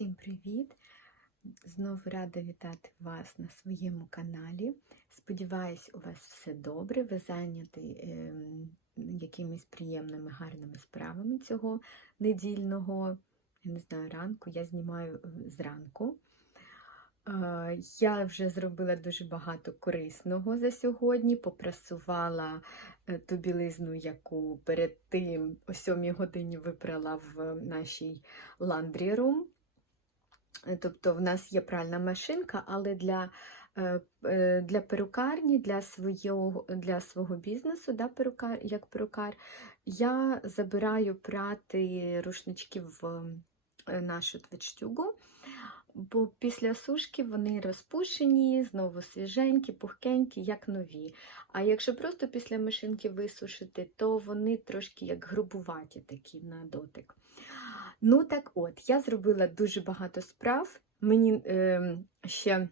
Всім привіт! Знову рада вітати вас на своєму каналі. Сподіваюсь, у вас все добре, ви зайняті ем, якимись приємними, гарними справами цього недільного, я не знаю, ранку. Я знімаю е, зранку. Е, Я вже зробила дуже багато корисного за сьогодні, попрасувала е, ту білизну, яку перед тим о 7 годині випрала в нашій. Е, Тобто в нас є пральна машинка, але для, е, е, для перукарні, для свого, для свого бізнесу, да, перукар, як перукар, я забираю прати рушнички в е, нашу твічтюгу, бо після сушки вони розпушені, знову свіженькі, пухкенькі, як нові. А якщо просто після машинки висушити, то вони трошки як грубуваті такі на дотик. Ну так от, я зробила дуже багато справ. Мені е, ще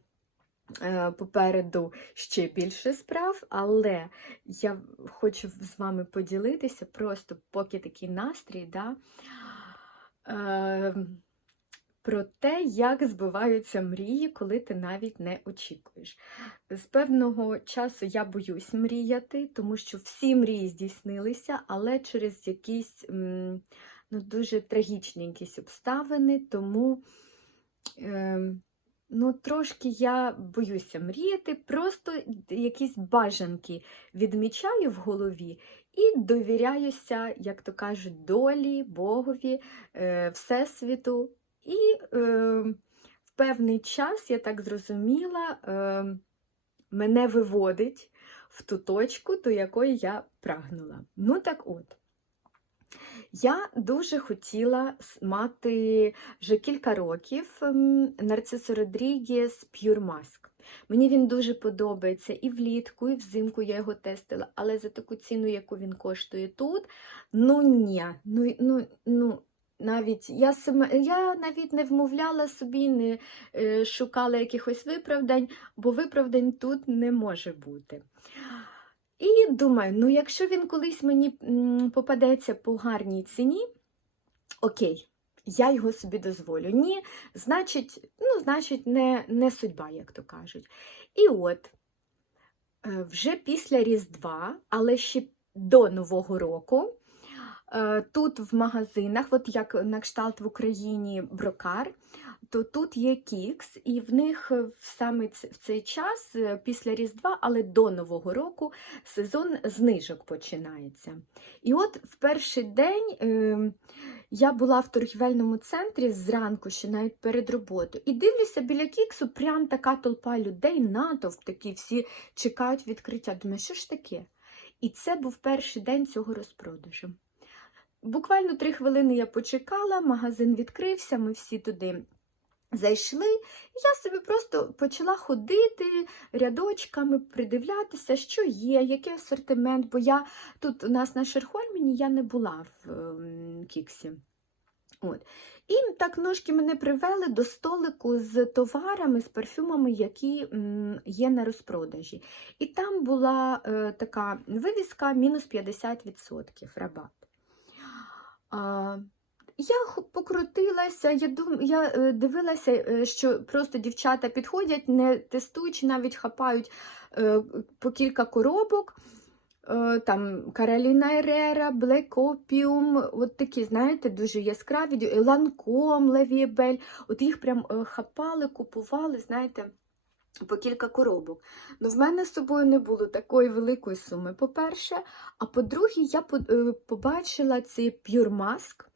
е, попереду ще більше справ, але я хочу з вами поділитися просто, поки такий настрій, да, е, про те, як збиваються мрії, коли ти навіть не очікуєш. З певного часу я боюсь мріяти, тому що всі мрії здійснилися, але через якісь. М, ну, дуже трагічні якісь обставини, тому е, ну, трошки я боюся мріяти, просто якісь бажанки відмічаю в голові і довіряюся, як то кажуть, долі, Богові, е, Всесвіту. І е, в певний час, я так зрозуміла, е, мене виводить в ту точку, до якої я прагнула. Ну так от. Я дуже хотіла мати вже кілька років ем, Нарцисо Родрігес Pure Mask. Мені він дуже подобається і влітку, і взимку я його тестила, але за таку ціну, яку він коштує тут, ну ні, ну, ну, ну навіть я, сама, я навіть не вмовляла собі, не е, шукала якихось виправдань, бо виправдань тут не може бути. І думаю, ну якщо він колись мені попадеться по гарній ціні, окей, я його собі дозволю. Ні, значить, ну, значить, не, не судьба, як то кажуть. І от, е, вже після Різдва, але ще до Нового року, е, тут в магазинах, от як на кшталт в Україні брокар, то тут є кікс, і в них е, саме в цей час, е, після Різдва, але до Нового року, сезон знижок починається. І от в перший день е, я була в торгівельному центрі зранку, ще навіть перед роботою, і дивлюся, біля кіксу прям така толпа людей, натовп такі, всі чекають відкриття. Думаю, що ж таке? І це був перший день цього розпродажу. Буквально три хвилини я почекала, магазин відкрився, ми всі туди зайшли. і Я собі просто почала ходити рядочками, придивлятися, що є, який асортимент, бо я тут у нас на Шерхольміні я не була в ем, Кіксі. От. І так ножки мене привели до столику з товарами, з парфюмами, які є на розпродажі. І там була е, така вивіска мінус 50% рабат. А, я покрутилася, я, дум, я е, дивилася, е, що просто дівчата підходять, не тестуючи, навіть хапають е, по кілька коробок. Там Кароліна Ерера, Opium, от такі, знаєте, дуже яскраві, Ланком, Левібель. От їх прям хапали, купували, знаєте, по кілька коробок. Ну, в мене з собою не було такої великої суми, по-перше. А по-друге, я побачила цей Mask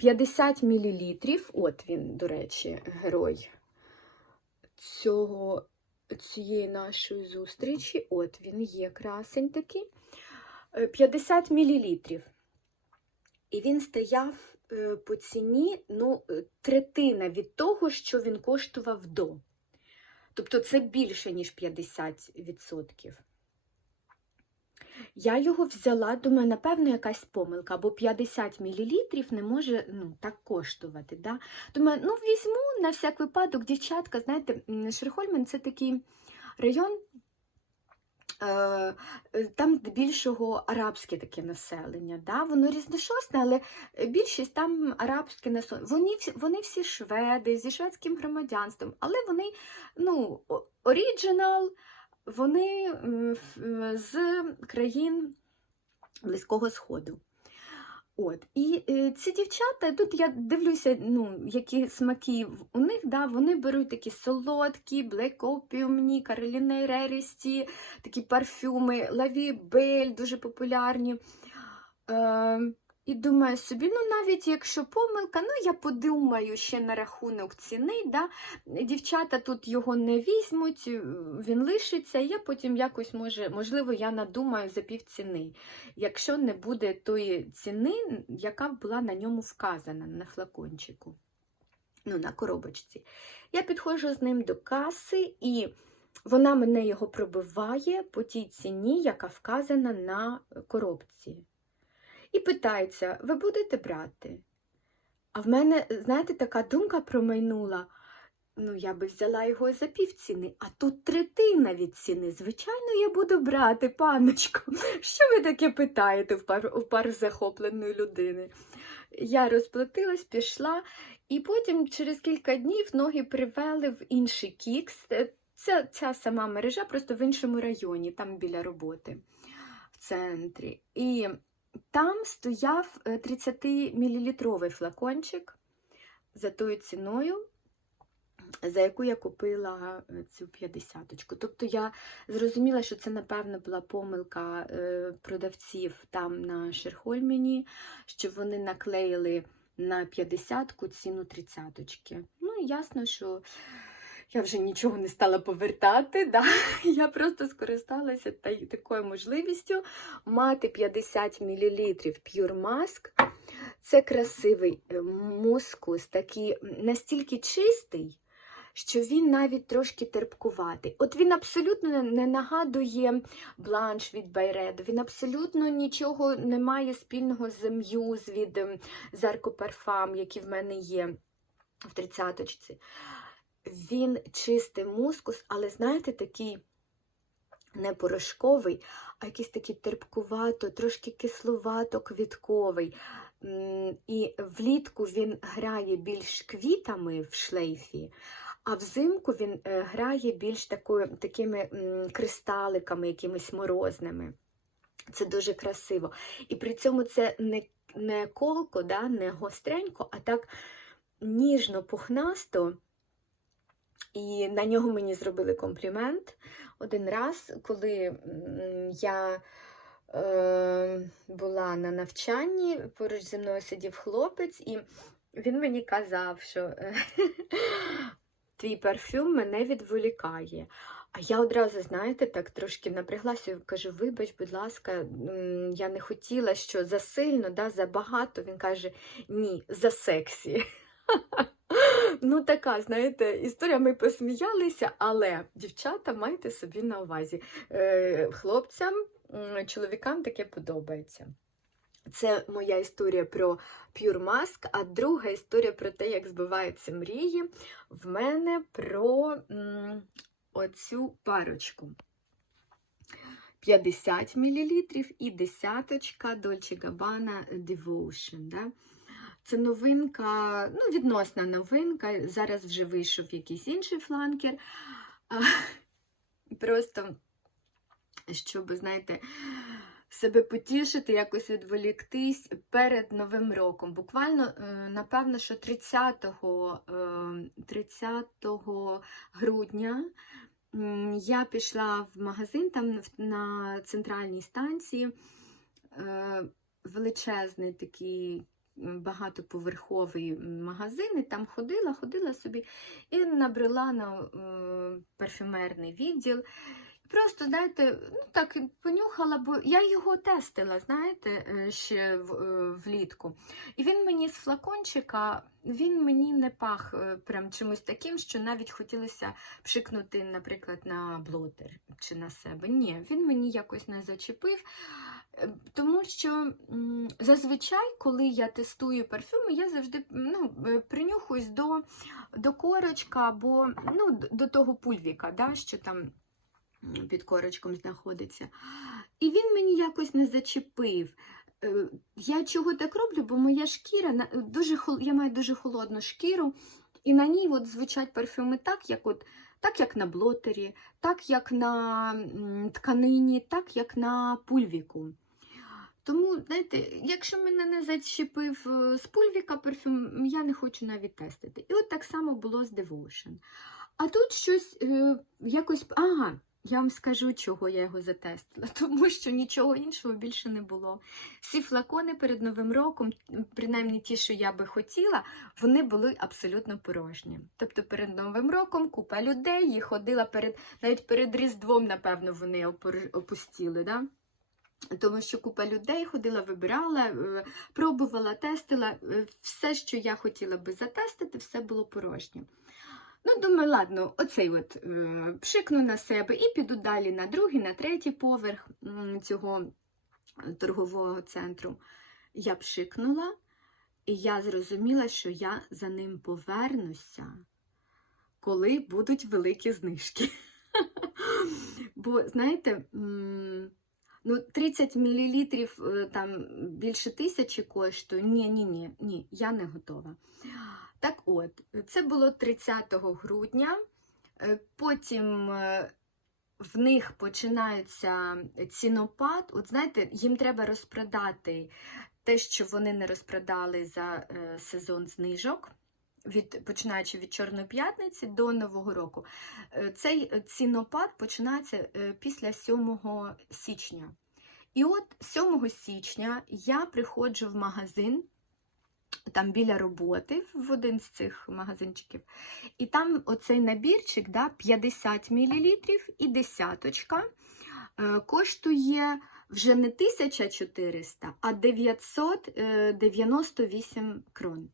50 мл. От він, до речі, герой цього, цієї нашої зустрічі. От він є красень такий. Е, 50 мл. І він стояв е, по ціні ну, е, третина від того, що він коштував до. Тобто це більше, ніж 50%. Я його взяла, думаю, напевно, якась помилка, бо 50 мл не може ну, так коштувати. Да? Думаю, ну візьму на всяк випадок, дівчатка, знаєте, Шерхольмен це такий район, Е, Там здебільшого арабське таке населення. Да? Воно різношосне, але більшість там арабське населення. Вони, вони всі шведи зі шведським громадянством, але вони ну, оріджинал, вони з країн Близького Сходу. От. І е, ці дівчата, тут я дивлюся, ну, які смаки у них, да, вони беруть такі солодкі, Opium, Кароліна Рерісті, такі парфюми, Лаві Бель, дуже популярні. Е, і думаю собі, ну навіть якщо помилка, ну я подумаю ще на рахунок ціни. Да? Дівчата тут його не візьмуть, е, він лишиться, і я потім якось може, можливо, я надумаю за півціни, якщо не буде тої ціни, яка була на ньому вказана на флакончику, ну, на коробочці. Я підходжу з ним до каси і. Вона мене його пробиває по тій ціні, яка вказана на коробці. І питається: ви будете брати? А в мене, знаєте, така думка промайнула. Ну, я би взяла його за півціни, а тут третина від ціни. Звичайно, я буду брати, паночко. Що ви таке питаєте в пар, в пар захопленої людини? Я розплатилась, пішла, і потім через кілька днів ноги привели в інший кікс. Це ця сама мережа, просто в іншому районі, там біля роботи, в центрі. І там стояв 30-мл флакончик за тою ціною, за яку я купила е, цю 50-очку. Тобто я зрозуміла, що це, напевно, була помилка е, продавців там на Шерхольмені, що вони наклеїли на 50-ку ціну 30-очки. Ну, ясно, що я вже нічого не стала повертати. Да? Я просто скористалася такою можливістю мати 50 мл Pure Mask. Це красивий е, мускус, такий настільки чистий, що він навіть трошки терпкуватий. От він абсолютно не- нагадує бланш від Байреду, він абсолютно нічого не має спільного з м'юз від ем, Zarco Parfum, які в мене є в тридцяточці. Він чистий мускус, але знаєте, такий не порошковий, а якийсь такий терпкувато, трошки кисловато-квітковий. І влітку він грає більш квітами в шлейфі, а взимку він е, грає більш такою, такими кристаликами, якимись морозними. Це дуже красиво. І при цьому це не, не колко, да, не гостренько, а так ніжно, пухнасто. І на нього мені зробили комплімент один раз, коли я е, була на навчанні, поруч зі мною сидів хлопець, і він мені казав, що е, твій парфюм мене відволікає. А я одразу, знаєте, так трошки напряглася і кажу, вибач, будь ласка, я не хотіла, що засильно, да, забагато. Він каже, ні, за сексі. Ну, така, знаєте, історія, ми посміялися, але дівчата майте собі на увазі. Е, хлопцям, чоловікам таке подобається. Це моя історія про Pure Mask, а друга історія про те, як збиваються мрії, в мене про м, оцю парочку. 50 мл і десяточка Dolce Gabbana Devotion. Да? Це новинка, ну, відносна новинка. Зараз вже вийшов якийсь інший фланкер. Просто, щоб, знаєте, себе потішити, якось відволіктись перед Новим роком. Буквально, е, напевно, що 30, е, 30 грудня я пішла в магазин там на центральній станції. Е, Величезний такий багатоповерховий магазин, і там ходила, ходила собі і набрела на е, парфюмерний відділ. Просто, знаєте, ну так понюхала, бо я його тестила, знаєте, е, ще в- е, влітку. І він мені з флакончика, він мені не пах прям чимось таким, що навіть хотілося пшикнути, наприклад, на блотер чи на себе. Ні, він мені якось не зачепив. Тому що зазвичай, коли я тестую парфюми, я завжди ну, е, принюхуюсь до, до корочка або ну, до того пульвіка, да, що там під корочком знаходиться. І він мені якось не зачепив. Е, Я чого так роблю, бо моя шкіра дуже я маю дуже холодну шкіру, і на ній от звучать парфюми так, як от, так, як на блотері, так, як на тканині, так, як на пульвіку. Тому, знаєте, якщо мене не зачепив е, з пульвіка парфюм, я не хочу навіть тестити. І от так само було з Devotion. А тут щось е, якось. Ага, я вам скажу, чого я його затестила, тому що нічого іншого більше не було. Всі флакони перед Новим роком, принаймні ті, що я би хотіла, вони були абсолютно порожні. Тобто перед Новим роком купа людей їх ходила перед, навіть перед Різдвом, напевно, вони опустіли. Да? Тому що купа людей ходила, вибирала, е, пробувала, тестила. Е, Все, що я хотіла би затестити, все було порожнє. Ну, думаю, ладно, оцей от е, пшикну на себе і піду далі на другий, на третій поверх цього торгового центру. Я пшикнула, і я зрозуміла, що я за ним повернуся, коли будуть великі знижки. Бо, знаєте, ну, 30 мл там більше тисячі коштує. Ні, ні, ні, ні, я не готова. Так от, це було 30 грудня. Е, Потім е, в них починається цінопад. От знаєте, їм треба розпродати те, що вони не розпродали за сезон знижок. Від, починаючи від Чорної п'ятниці до Нового року. Е, Цей цінопад починається е, після 7 січня. І от 7 січня я приходжу в магазин, там біля роботи, в один з цих магазинчиків, і там оцей набірчик да, 50 мл і десяточка е, коштує вже не 1400, а 998 крон.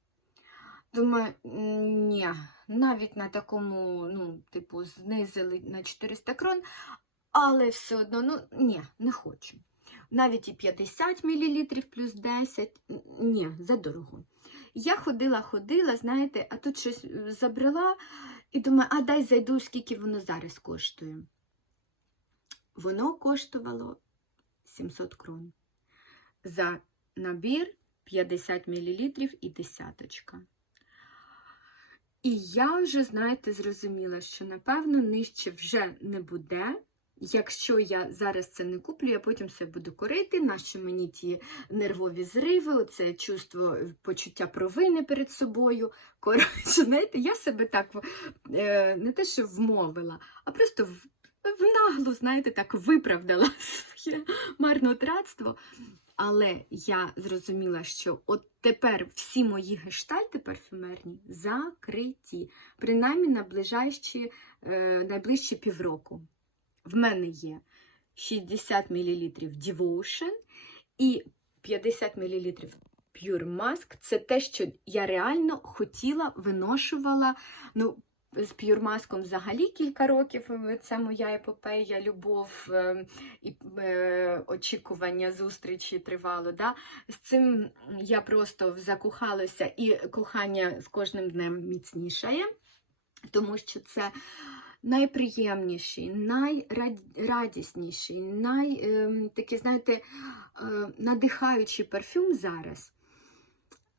Думаю, ні, навіть на такому, ну, типу, знизили на 400 крон, але все одно, ну, ні, не хочу. Навіть і 50 мл плюс 10, н- ні, задорого. Я ходила, ходила, знаєте, а тут щось е, забрала і думаю, а дай зайду, скільки воно зараз коштує. Воно коштувало 700 крон. За набір 50 мл і десяточка. І я вже, знаєте, зрозуміла, що, напевно, нижче вже не буде. Якщо я зараз це не куплю, я потім все буду корити, нащо мені ті нервові зриви, оце чувство почуття провини перед собою. Коротше, знаєте, я себе так е, не те, що вмовила, а просто в наглу, знаєте, так виправдала своє марнотратство. Але я зрозуміла, що от тепер всі мої гештальти парфюмерні закриті, принаймні на ближайші, е, найближчі півроку. В мене є 60 мл Devotion і 50 мл Pure Mask. Це те, що я реально хотіла, виношувала. Ну, з Mask взагалі кілька років. е, Це моя епопея, любов е, і е, очікування зустрічі тривало. Да? З цим я просто закохалася, і кохання з кожним днем міцнішає, тому що це найприємніший, найрадісніший, най, ем, такий, знаєте, е, надихаючий парфюм зараз.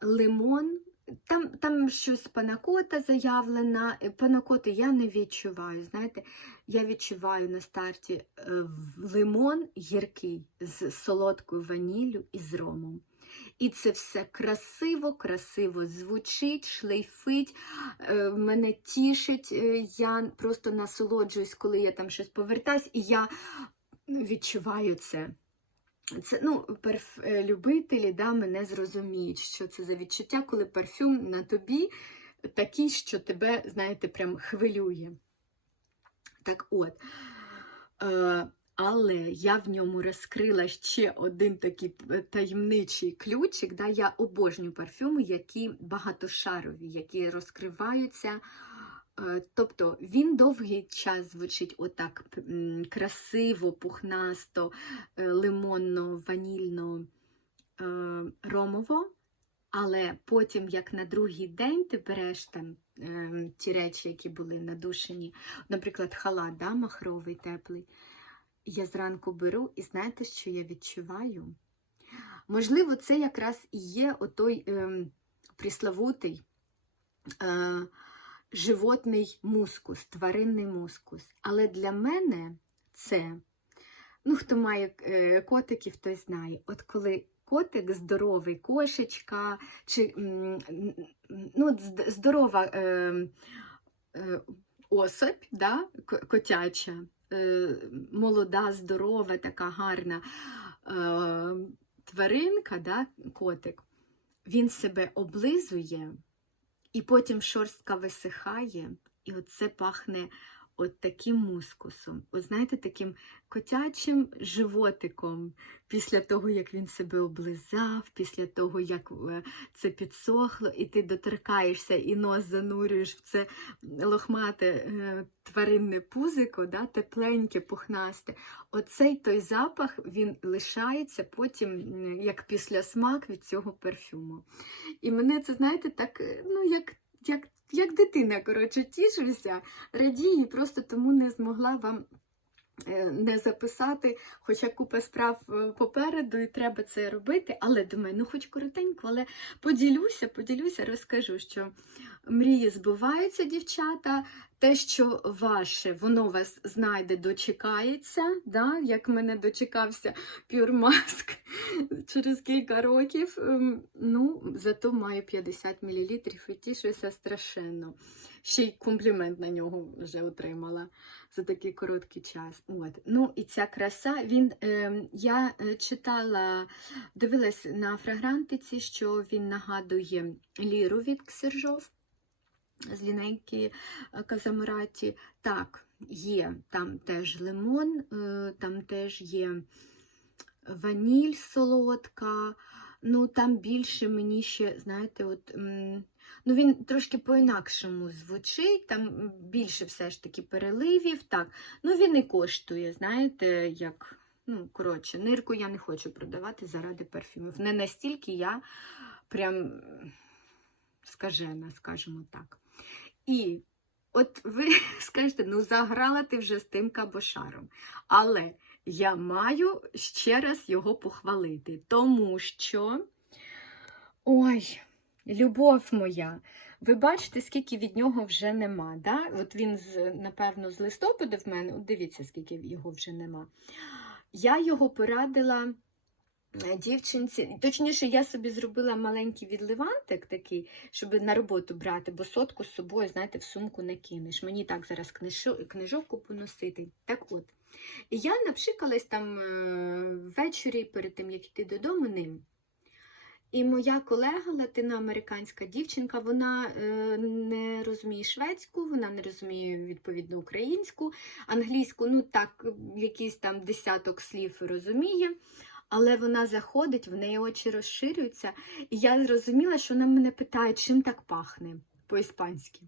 Лимон. Там, там щось панакота заявлена. Е, Панакоти я не відчуваю. Знаєте, я відчуваю на старті е, лимон гіркий з солодкою ваніллю і з ромом. І це все красиво, красиво звучить, шлейфить, е, мене тішить. Я просто насолоджуюсь, коли я там щось повертаюсь, і я відчуваю це. Це, ну, перф... е, любителі да, мене зрозуміють, що це за відчуття, коли парфюм на тобі такий, що тебе, знаєте, прям хвилює. Так от. Е, але я в ньому розкрила ще один такий таємничий ключик. Да? Я обожнюю парфюми, які багатошарові, які розкриваються. Тобто він довгий час звучить отак красиво, пухнасто, е, лимонно, ванільно, е, ромово. Але потім, як на другий день, ти береш там е, ті речі, які були надушені, наприклад, халат, да, махровий, теплий. Я зранку беру, і знаєте, що я відчуваю? Можливо, це якраз і є отой е, приславутий е, животний мускус, тваринний мускус. Але для мене це, ну, хто має е, котиків, той знає. От коли котик здоровий, кошечка, чи ну, здорова е, е, особь, да, котяча, е, молода, здорова, така гарна е, тваринка, да, котик, він себе облизує, і потім шорстка висихає, і оце пахне от таким мускусом. От знаєте, таким котячим животиком після того, як він себе облизав, після того, як е, це підсохло, і ти доторкаєшся і нос занурюєш в це лохмате е, тваринне пузико, да, тепленьке, пухнасте. Оцей той запах він лишається потім як післясмак від цього парфюму. І мене це, знаєте, так, е, ну, як, як, як дитина, коротше, тішуся, радію, просто тому не змогла вам е, не записати, хоча купа справ е, попереду, і треба це робити. Але думаю, ну хоч коротенько, але поділюся, поділюся, розкажу, що мрії збуваються, дівчата. Те, що ваше, воно вас знайде, дочекається, да? як мене дочекався Пюрмаск через кілька років. Ем, Ну, зато маю 50 мл і тішуся страшенно. Ще й комплімент на нього вже отримала за такий короткий час. От. Ну і ця краса, він, е, я читала, дивилась на фрагрантиці, що він нагадує ліру від Ксержов з лінейки е, Казамараті. Так, є там теж лимон, е, там теж є ваніль солодка. Ну, там більше мені ще, знаєте, от. Ну, він трошки по-інакшому звучить, там більше все ж таки переливів. Так, ну він і коштує, знаєте, як, ну, коротше, нирку я не хочу продавати заради парфюмів. Не настільки я прям скажена, скажімо так. І от ви скажете, ну заграла ти вже з тим кабошаром. Але я маю ще раз його похвалити, тому що. Ой, любов моя. Ви бачите, скільки від нього вже нема. Да? От він, напевно, з листопада в мене, от дивіться, скільки його вже нема. Я його порадила дівчинці, точніше, я собі зробила маленький відливантик такий, щоб на роботу брати, бо сотку з собою, знаєте, в сумку не кинеш. Мені так зараз книжо- книжовку поносити. Так от. Я напшикалась там е, ввечері перед тим, як йти додому ним. І моя колега, латиноамериканська дівчинка, вона е, не розуміє шведську, вона не розуміє відповідно українську, англійську, ну так, якийсь там десяток слів розуміє. Але вона заходить, в неї очі розширюються, і я зрозуміла, що вона мене питає, чим так пахне по-іспанськи.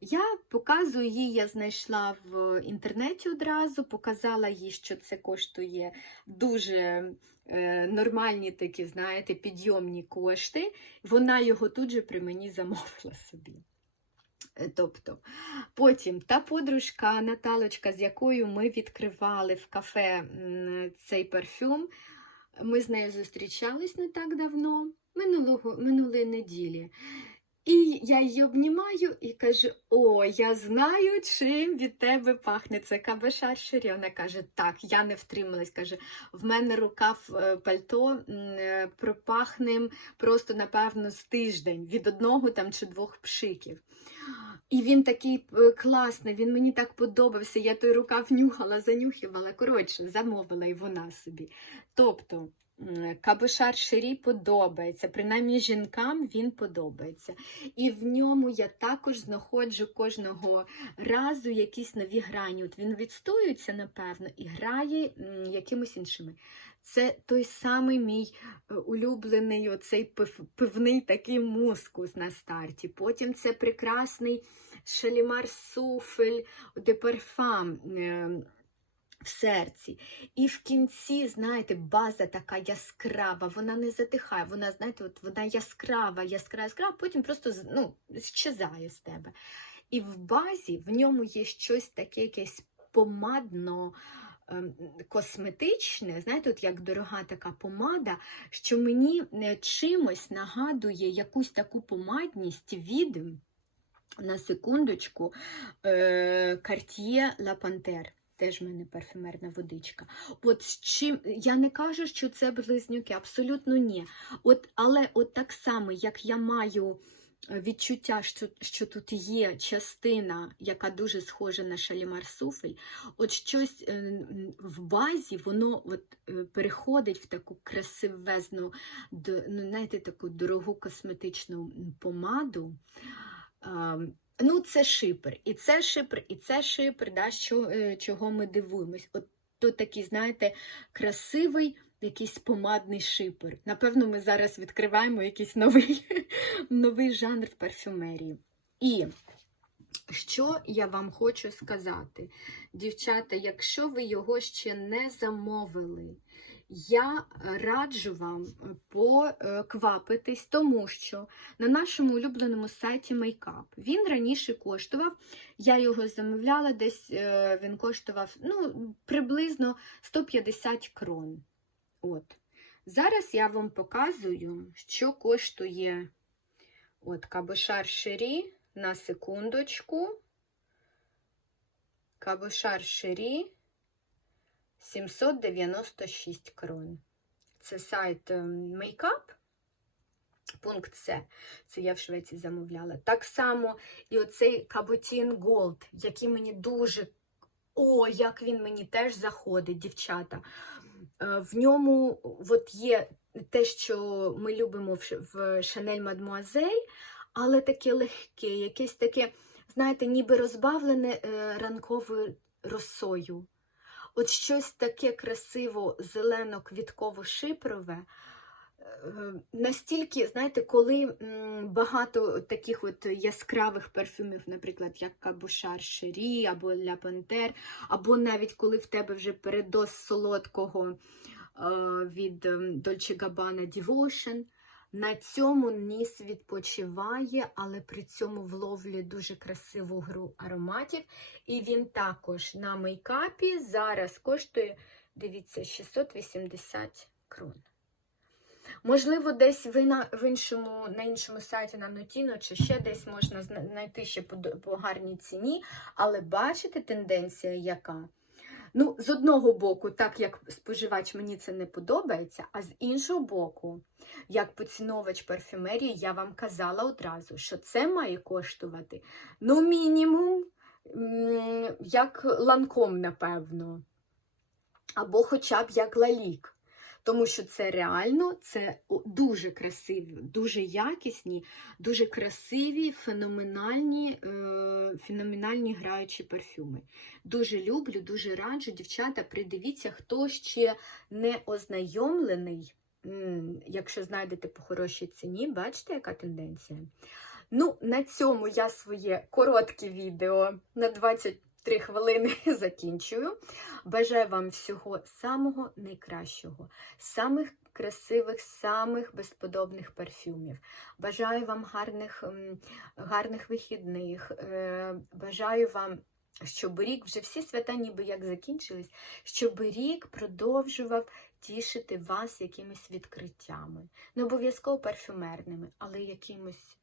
Я показую їй, я знайшла в інтернеті одразу, показала їй, що це коштує дуже е, нормальні такі, знаєте, підйомні кошти. Вона його тут же при мені замовила собі. Е, Тобто, потім та подружка Наталочка, з якою ми відкривали в кафе цей парфюм, ми з нею зустрічались не так давно, минулого, минулої неділі. І я її обнімаю і кажу: О, я знаю, чим від тебе пахне. Це кабешар Шері. Вона каже, так, я не втрималась. Каже, в мене рукав е, пальто е, пропахне просто, напевно, з тиждень від одного там чи двох пшиків. І він такий е, класний, він мені так подобався. Я той рукав нюхала, занюхувала. Коротше, замовила і вона собі. Тобто. м, Кабошар Шері подобається, принаймні жінкам він подобається. І в ньому я також знаходжу кожного разу якісь нові грані. От він відстоюється, напевно, і грає якимось іншими. Це той самий мій е, улюблений оцей пив, пивний такий мускус на старті. Потім це прекрасний шалімар суфель де парфам. е, в серці. І в кінці, знаєте, база така яскрава, вона не затихає, вона, знаєте, от вона яскрава, яскрава, яскрава, потім просто ну, щезає з тебе. І в базі в ньому є щось таке, якесь помадно. Ем, Косметичне, знаєте, от як дорога така помада, що мені е, чимось нагадує якусь таку помадність від, на секундочку, е, Cartier La Panthère. Теж в мене парфюмерна водичка. От чим я не кажу, що це близнюки, абсолютно ні. От, але от так само, як я маю відчуття, що, що тут є частина, яка дуже схожа на шалімар суфель, от щось е, в базі, воно от, е, переходить в таку красивезну, ну, знаєте, таку дорогу косметичну помаду. Ну, це шипер, і це шипер, і це шипер, да, що, е, чого ми дивуємось. От то такий, знаєте, красивий якийсь помадний шипер. Напевно, ми зараз відкриваємо якийсь новий, новий жанр в парфюмерії. І що я вам хочу сказати, дівчата, якщо ви його ще не замовили, я раджу вам поквапитись, тому що на нашому улюбленому сайті Makeup він раніше коштував, я його замовляла, десь е, він коштував ну, приблизно 150 крон. От. Зараз я вам показую, що коштує от, кабошар шері на секундочку. Кабошар шері 796 крон. Це сайт ем, Makeup. Пункт С. Це я в Швеції замовляла. Так само і оцей Каботін Gold, який мені дуже. О, як він мені теж заходить, дівчата. Е, В ньому от є те, що ми любимо в Шанель Мадмуазель, але таке легке, якесь таке, знаєте, ніби розбавлене е, ранковою росою. От щось таке красиво зелено-квітково-шипрове. Е, Настільки, знаєте, коли багато таких от яскравих парфюмів, наприклад, як Кабушар Шері або Ля Пантер, або навіть коли в тебе вже передос солодкого е, від Dolce Gabbana Devotion, на цьому ніс відпочиває, але при цьому вловлює дуже красиву гру ароматів. І він також на мейкапі зараз коштує, дивіться, 680 крон. Можливо, десь ви на, в іншому, на іншому сайті на Notino чи ще десь можна знайти ще по, по гарній ціні, але бачите тенденція яка? Ну, з одного боку, так як споживач мені це не подобається, а з іншого боку, як поціновувач парфюмерії, я вам казала одразу, що це має коштувати ну, мінімум, як ланком, напевно, або хоча б як лалік. Тому що це реально це дуже красиві, дуже якісні, дуже красиві, феноменальні, е, феноменальні граючі парфюми. Дуже люблю, дуже раджу. Дівчата, придивіться, хто ще не ознайомлений. Якщо знайдете по хорошій ціні, бачите, яка тенденція? Ну, на цьому я своє коротке відео на 23 хвилини закінчую. Бажаю вам всього самого найкращого, самих красивих, самих безподобних парфюмів. Бажаю вам гарних, гарних вихідних. е, Бажаю вам, щоб рік, вже всі свята ніби як закінчились, щоб рік продовжував тішити вас якимись відкриттями. Не обов'язково парфюмерними, але якимось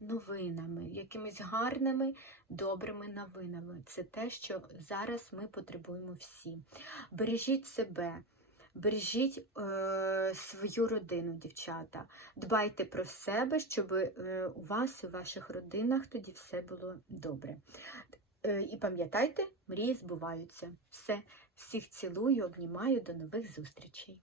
новинами, якимись гарними, добрими новинами. Це те, що зараз ми потребуємо всі. Бережіть себе. Бережіть е, свою родину, дівчата. Дбайте про себе, щоб е, у вас, у ваших родинах тоді все було добре. Е, і пам'ятайте, мрії збуваються. Все, всіх цілую, обнімаю, до нових зустрічей.